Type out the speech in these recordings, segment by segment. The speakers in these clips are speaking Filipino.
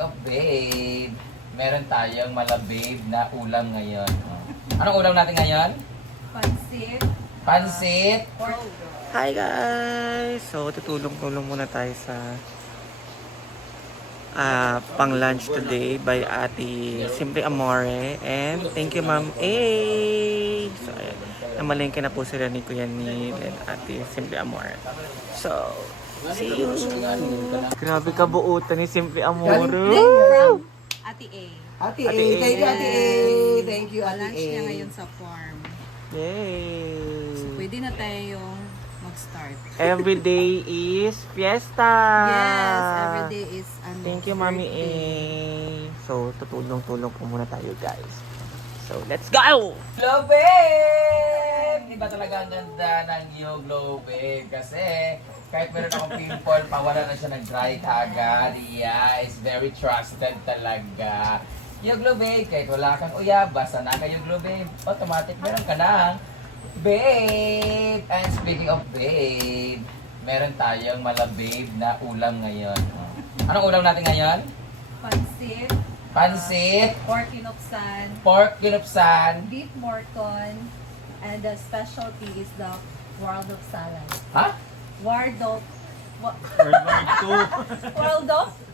of babe, meron tayong malababe na ulam ngayon. Anong ulam natin ngayon? Pansit. Pansit. Pork. Hi guys! So, tutulong-tulong muna tayo sa pang lunch today by Ate Simple Amore. And thank you Ma'am A! So, ayan. Namalengke na po sila ni Kuya Neil and Ate Simple Amore. So, see you! Grabe kabuutan ni Simple Amore! From Ate A. Ate A, Ate A. thank you Ate A. Thank you Ate Lunch A. niya ngayon sa farm. Yay! So, pwede na tayong mag-start. Every day is fiesta! Yes, every day is ano. Thank you, Mami A. birthday. So, tutulong-tulong po muna tayo, guys. So, let's go! Glow babe! Iba talaga ang ganda ng You Glow babe. Kasi kahit meron akong pimple, pawala na siya ng dry kagad. Yeah, it's very trusted talaga. You Glow babe, kahit wala kang uyab, basta na kayo Glow babe, automatic meron ka ng babe. And speaking of babe, meron tayong malababe na ulam ngayon. Anong ulam natin ngayon? Pansit. Pansit, Pork inuksan. pork ginupsan. Beef morcon. And the specialty is the Waldorf salad. Ha? Waldorf.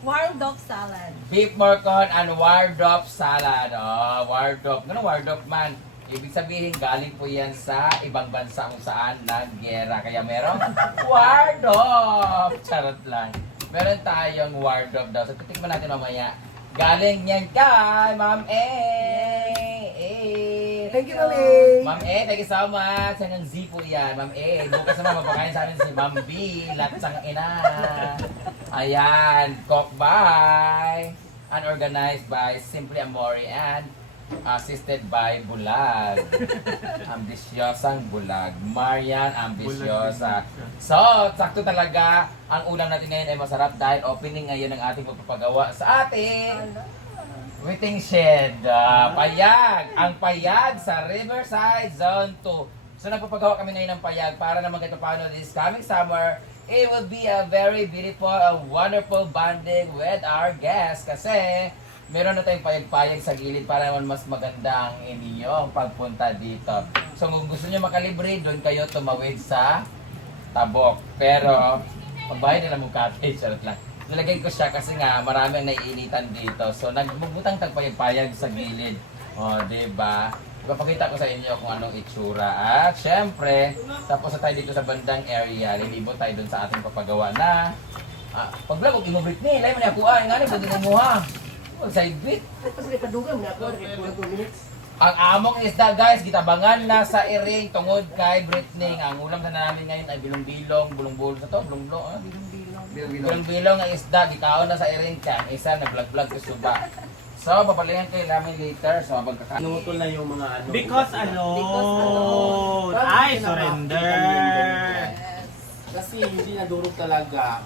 Waldorf salad. Beef morcon and Wardop salad. Oh, Wardop. Ganun Wardop man. Ibig sabihin, galing po yan sa ibang bansa kung saan naggera. Kaya meron Wardop. Charot lang. Meron tayong Wardop daw. So, titikman natin mamaya. Galing yan kay Ma'am A. Thank you Ma'am A. Ma'am A, thank you so much. Hanggang Z po yan, Ma'am A. Bukas naman, mapakain sa amin si Ma'am B. Latsang ina. Ayan, cooked by, unorganized by Simply Amore and assisted by Bulag. Ambisyosang Bulag. Marian Ambisyosa. So, sakto talaga. Ang ulam natin ngayon ay masarap dahil opening ngayon ng ating magpapagawa sa ating waiting shed. Payag. Ang payag sa Riverside Zone 2. So, nagpapagawa kami ngayon ng payag para naman kahit paano this coming summer, it will be a very beautiful, a wonderful bonding with our guests. Kasi, meron na tayong payag-payag sa gilid para naman mas maganda ang inyong pagpunta dito. So kung gusto nyo makalibre, doon kayo tumawid sa Tabok. Pero, pagbayad nila mong cottage, charot lang. Nilagay ko siya kasi nga marami ang naiinitan dito. So nagbutang tagpayag-payag sa gilid. O, diba? Ipapakita ko sa inyo kung anong itsura. At syempre, tapos na tayo dito sa bandang area, lilibo tayo doon sa ating papagawa na pag-vlog, huwag inubrit ni, ilay mo na ako, nga rin, pwede mo ha. Side bit. Tapos may padugam na ako, 2 minutes. Ang among isda guys, gitabangan na sa iring tungod kay Britney. Ang ulam na namin ngayon ay bilong-bilong, bulong-bulong sa to, bulong-bulong. Bilong-bilong ang isda, gitaon na sa iring ka. Ang isa nag-vlog-vlog ko suba. So, papalihan kayo namin later. So, magkakain. Nutol na yung mga ano. Because I surrender! Yes. Kasi hindi nadurog talaga.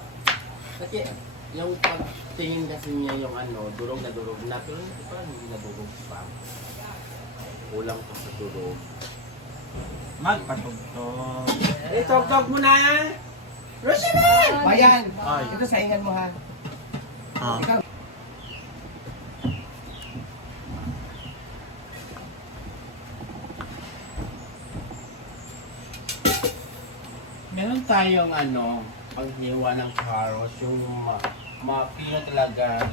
Kasi yung pagtingin kasi niya yung ano, durog na. Pero parang hindi nadurog pa. Kulang pa sa durog. Magpatugtog. Tog mo na! Rochelle! Bayan! Ay. Ito saingan mo ha. Ikaw. Meron tayong ano, paghiwa ng carrots, yung mapino talaga.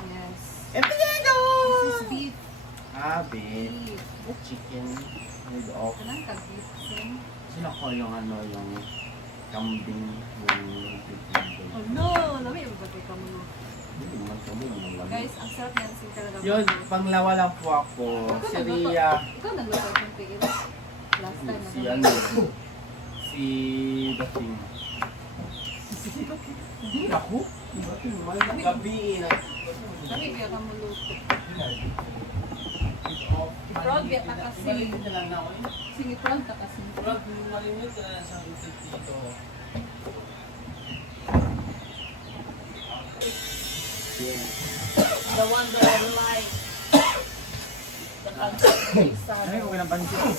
Yes. Epidego! This is beef. Beef. Beef. Chicken. Made of. Anong ka-beef? Sino ko yung ano, yung kambing, yung Oh no! Nami, ibabagay ka muna. hindi naman kami, yung lamig. Guys, ang sarap yan. Sing talaga. Yun, panglawa lang po ako. Si Ria, Ikaw nagluto ng pigil. Last time. si ano, si Dating. Hindi ako. Gabi na. Nami, biya ka mo luto. Prod, biya ka kasi. Malimit na lang na ako. Sige, prod ka kasi. Prod, malimit ka na sa ulit dito. The one that I like. Pag-isa. Ay, huwag ng pansin.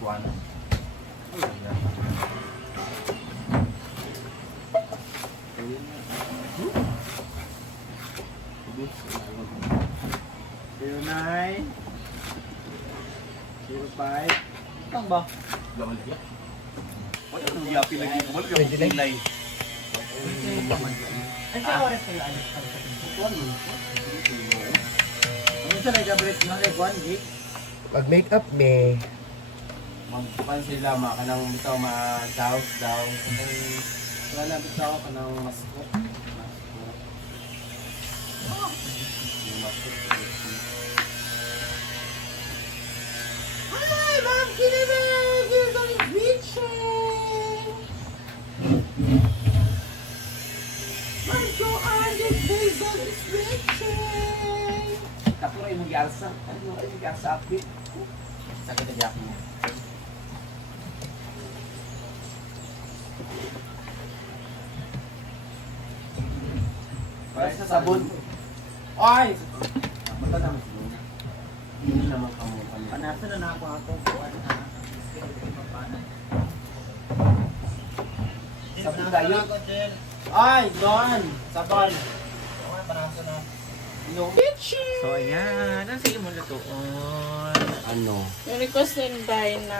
Buwan. Zero 9. 05. Saan ba? Wala nang yapi lagi. Wala kang pilay. Ay, sa oras kayo alis pa sa pintuan mo. Ano sa nag-abret na like 1 gig? Mag-make up me. Magpan sila kanang bitaw daw. Wala bitaw kanang masko. Hi, Ma'am Kinebeg! You're going beaching! Ma'am Joanne, this baby is beaching! Ako rin mag-arsa. Ano ay mag-arsa update? Sakit na jack mo. Para sa sabon. Ay! Mata naman siguro. Hindi naman kamo. Panasa na ako kuwan ha. Sabon tayo. Ay! Doon! Sabon! Yung So ayan, ang sige mo lutoon. ano? Yung request ni Inday na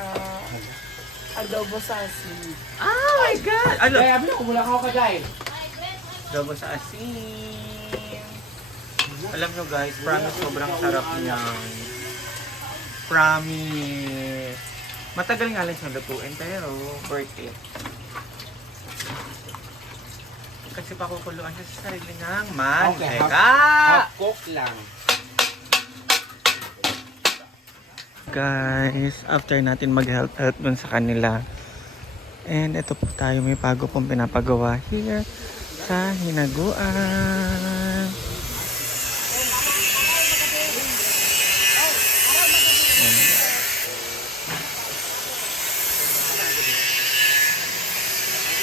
adobo sa asin. Oh my God! Ano? Ay, abi ko mula ako kagay. Adobo sa asin. Alam nyo guys, promise sobrang sarap niyan. Promise. Matagal nga lang siyang lutuin pero worth it. Kasi pakukuluan siya sa sarili ng mantika. Half cook lang. Guys, after natin mag-help dun sa kanila. And ito po tayo, may bago pong pinapagawa here sa hinaguan.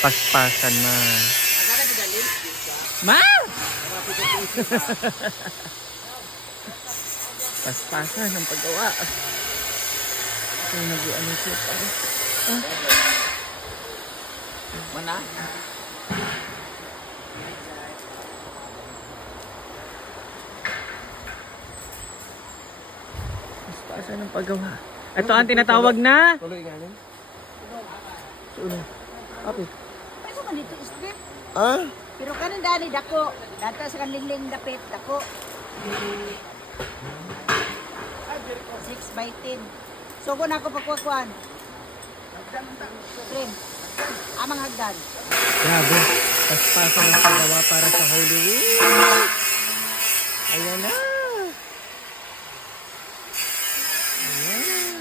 Paspasan na. Ma! Paspasan ng paggawa. So, nag-ano siya pa. Mana? Paspasan ng paggawa. Ito ang tinatawag na. Tuloy nga nun. Apo. Ano man dito strip? Ah? Pero kanin dani dako. Dato sa kanlingling dapit dako. 6 by 10. So kung ako pagkukuan. Trim. Amang hagdan. Grabe. Paspasan ng paggawa para sa Holy Week. Ayan na. Ayan.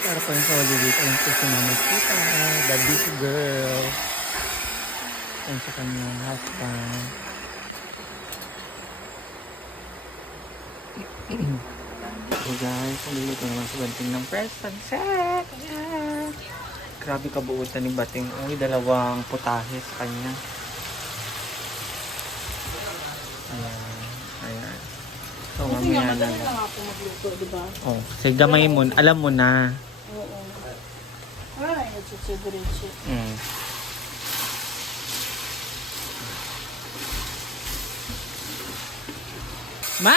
Para pa yung sa Holy Week. Alam ko si Mama Sita, the big girl. Ayan sa kanyang husband. So guys, naluluto naman si Banting ng fresh pancit. Ayan. Grabe kabuutan ni Bating. Uy, dalawang putahe sa kanya. Ayan. Ayan. So, mamaya na lang. ako magluto, di ba? Oh, kasi gamay mo. Alam mo na. Oo. Ay, nagsusuburitsi. Mm. Ma!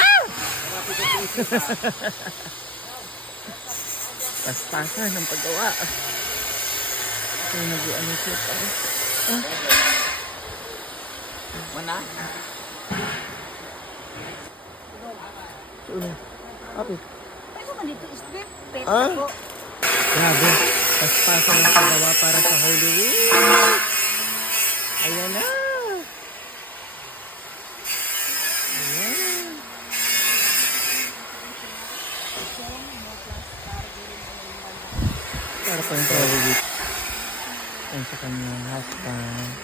Paspasan ng paggawa. So, nag-ano siya pa. Mana? Apo. Ano man dito strip? Pet Ah? dako. Grabe. Paspasan ng paggawa para sa Holy Week. Ayan na. Ayan. Para pa yung Holy Week. and sa kanyang husband.